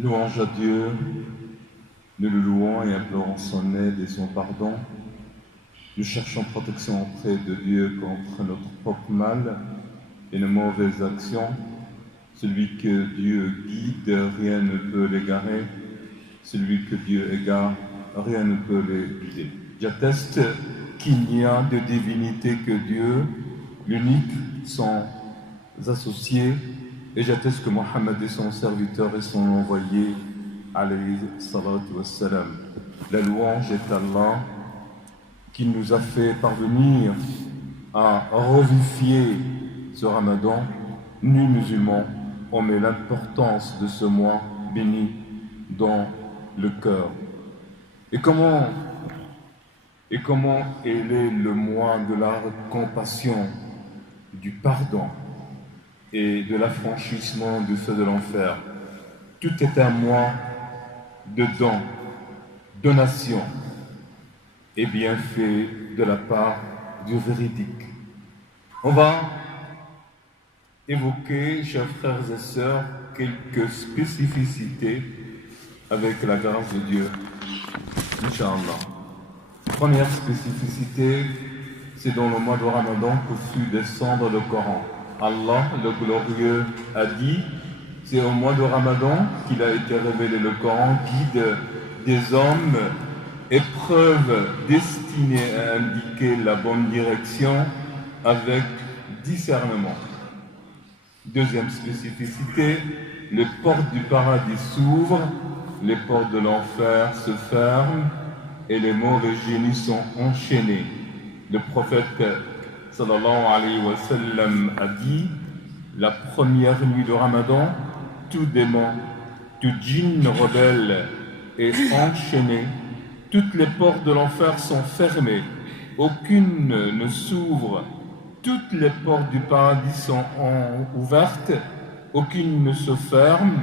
Louange à Dieu, nous le louons et implorons son aide et son pardon. Nous cherchons protection auprès de Dieu contre notre propre mal et nos mauvaises actions. Celui que Dieu guide, rien ne peut l'égarer. Celui que Dieu égare, rien ne peut les guider. J'atteste qu'il n'y a de divinité que Dieu, l'unique, sans associé, et j'atteste que Mohammed est son serviteur et son envoyé, alayhi salatu wassalam. La louange est Allah qui nous a fait parvenir à revivifier ce Ramadan. Nous, musulmans, on met l'importance de ce mois béni dans le cœur. Et comment est le mois de la compassion, du pardon et de l'affranchissement du feu de l'enfer? Tout est un mois de dons, donation et bienfait de la part du véridique. On va évoquer, chers frères et sœurs, quelques spécificités avec la grâce de Dieu, Inch'Allah. Première spécificité, c'est dans le mois de Ramadan que fut descendre le Coran. Allah, le glorieux, a dit, c'est au mois de Ramadan qu'il a été révélé le Coran, guide des hommes, épreuve destinée à indiquer la bonne direction avec discernement. Deuxième spécificité, les portes du paradis s'ouvrent, les portes de l'enfer se ferment et les mauvais génies sont enchaînés. Le prophète sallallahu alayhi wa sallam a dit, la première nuit de Ramadan, tout démon, tout djinn rebelle est enchaîné, toutes les portes de l'enfer sont fermées, aucune ne s'ouvre, toutes les portes du paradis sont ouvertes, aucune ne se ferme.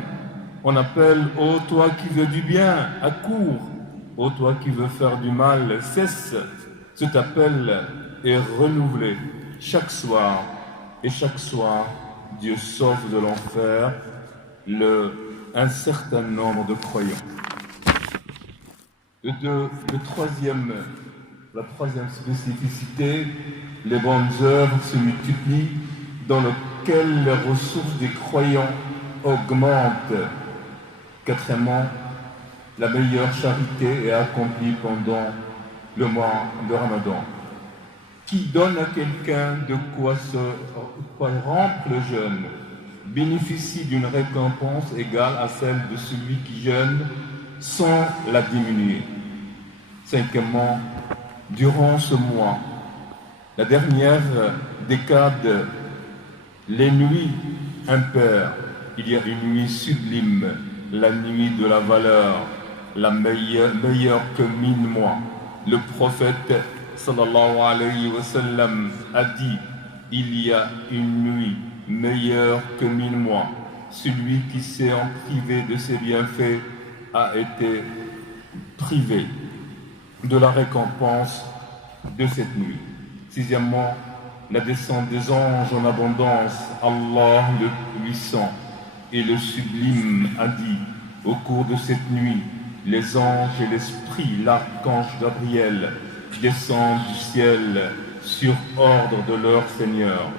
On appelle, ô toi qui veux du bien, accours, ô toi qui veux faire du mal, cesse. Cet appel est renouvelé chaque soir, et chaque soir, Dieu sauve de l'enfer un certain nombre de croyants. La troisième spécificité, les bonnes œuvres se multiplient, dans lesquelles les ressources des croyants augmentent. Quatrièmement, la meilleure charité est accomplie pendant le mois de Ramadan. Qui donne à quelqu'un de quoi rompre le jeûne bénéficie d'une récompense égale à celle de celui qui jeûne sans la diminuer. Cinquièmement, durant ce mois, la dernière décade, les nuits impaires, il y a une nuit sublime, la nuit de la valeur, la meilleure que 1000 mois. Le prophète sallallahu alayhi wa sallam a dit, il y a une nuit meilleure que 1000 mois. Celui qui s'est en privé de ses bienfaits a été privé de la récompense de cette nuit. Sixièmement, la descente des anges en abondance. Allah le puissant et le sublime a dit, au cours de cette nuit, les anges et l'esprit, l'archange Gabriel, descendent du ciel sur ordre de leur Seigneur.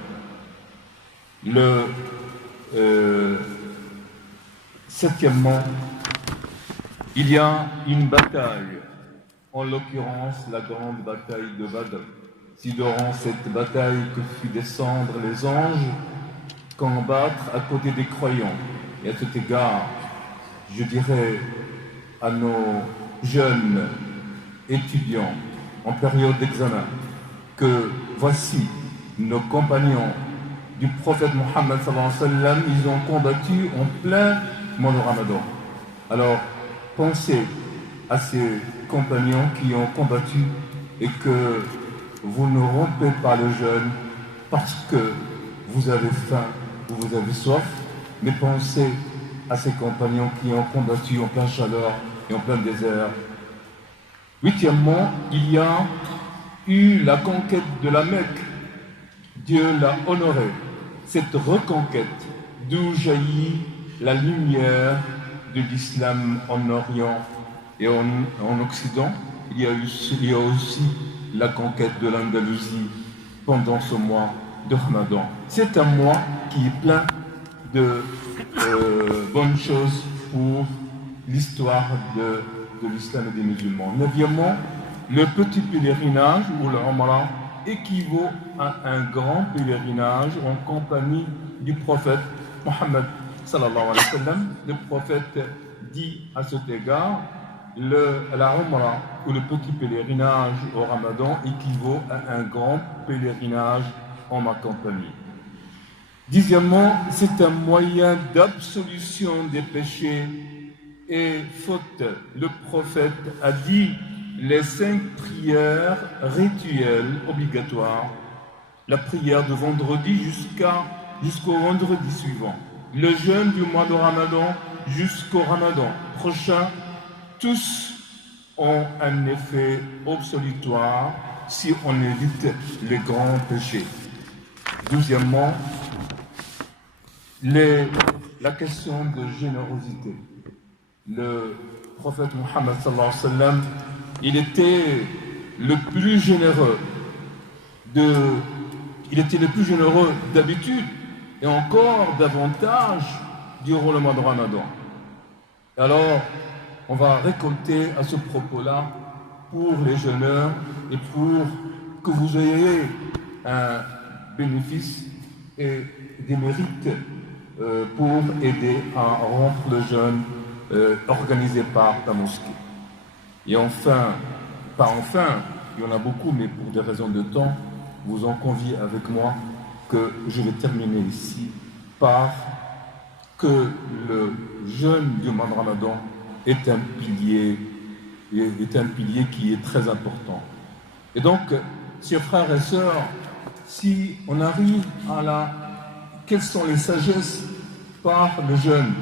Septièmement, il y a une bataille, en l'occurrence la grande bataille de Badr. Si durant cette bataille que fit descendre les anges, combattre à côté des croyants. Et à cet égard, je dirais à nos jeunes étudiants en période d'examen que voici nos compagnons du prophète Mohammed sallallahu alayhi wa sallam, ils ont combattu en plein mois de Ramadan. Alors, pensez à ces compagnons qui ont combattu et que vous ne rompez pas le jeûne parce que vous avez faim ou vous avez soif, mais pensez à ces compagnons qui ont combattu en pleine chaleur et en plein désert. Huitièmement, il y a eu la conquête de la Mecque. Dieu l'a honorée. Cette reconquête d'où jaillit la lumière de l'islam en Orient et en Occident. Il y a aussi la conquête de l'Andalousie pendant ce mois de Ramadan. C'est un mois qui est plein de bonnes choses pour l'histoire de l'islam et des musulmans. Neuvièmement, le petit pèlerinage ou le Umrah équivaut à un grand pèlerinage en compagnie du prophète Mohammed sallallahu alayhi wa sallam. Le prophète dit à cet égard, la Umrah ou le petit pèlerinage au Ramadan équivaut à un grand pèlerinage en ma compagnie. Dixièmement, c'est un moyen d'absolution des péchés et fautes. Le prophète a dit les 5 prières rituelles obligatoires, la prière de vendredi jusqu'au vendredi suivant, le jeûne du mois de Ramadan jusqu'au Ramadan prochain, tous ont un effet absolutoire si on évite les grands péchés. Deuxièmement, la question de générosité. Le prophète Mohammed sallallahu alayhi wa sallam, il était le plus généreux d'habitude et encore davantage durant le mois de Ramadan. Alors, on va récolter à ce propos-là pour les jeûneurs et pour que vous ayez un bénéfice et des mérites pour aider à rompre le jeûne organisé par la mosquée. Et enfin, il y en a beaucoup, mais pour des raisons de temps, vous en conviez avec moi que je vais terminer ici par que le jeûne du mois de Ramadan est un pilier qui est très important. Et donc, chers frères et sœurs, si on arrive quelles sont les sagesses par le jeûne,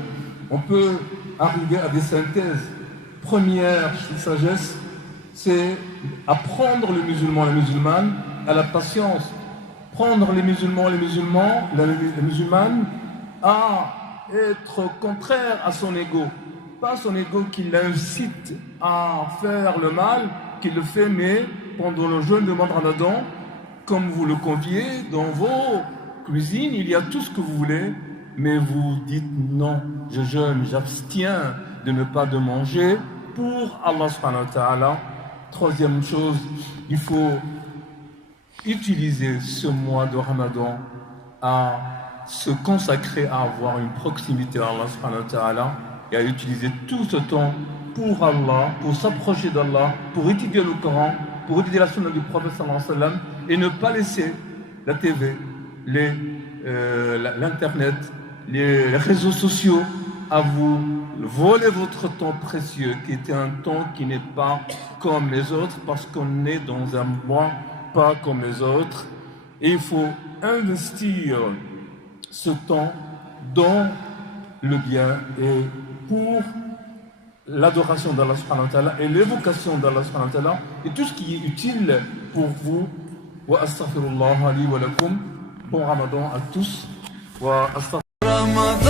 on peut arriver à des synthèses. Première sagesse, c'est apprendre les musulmans et les musulmanes à la patience. Prendre les musulmans et les musulmanes à être contraire à son ego. Pas son ego qui l'incite à faire le mal, qui le fait, mais pendant le jeûne de Ramadan, comme vous le conviez, dans vos cuisines, il y a tout ce que vous voulez, mais vous dites non, je jeûne, j'abstiens de ne pas de manger pour Allah subhanahu wa ta'ala. Troisième chose, il faut utiliser ce mois de Ramadan à se consacrer à avoir une proximité à Allah subhanahu wa ta'ala et à utiliser tout ce temps pour Allah, pour s'approcher d'Allah, pour étudier le Coran, pour étudier la sunna du prophète sallallahu alayhi wa sallam et ne pas laisser la TV, l'internet, les réseaux sociaux à vous voler votre temps précieux qui était un temps qui n'est pas comme les autres parce qu'on est dans un mois pas comme les autres et il faut investir ce temps dans le bien et pour l'adoration d'Allah subhanahu wa ta'ala et l'évocation d'Allah subhanahu wa ta'ala et tout ce qui est utile pour vous. Wa astaghfirullah li wa lakum. Bon Ramadan à tous. Wa astaghfirullah.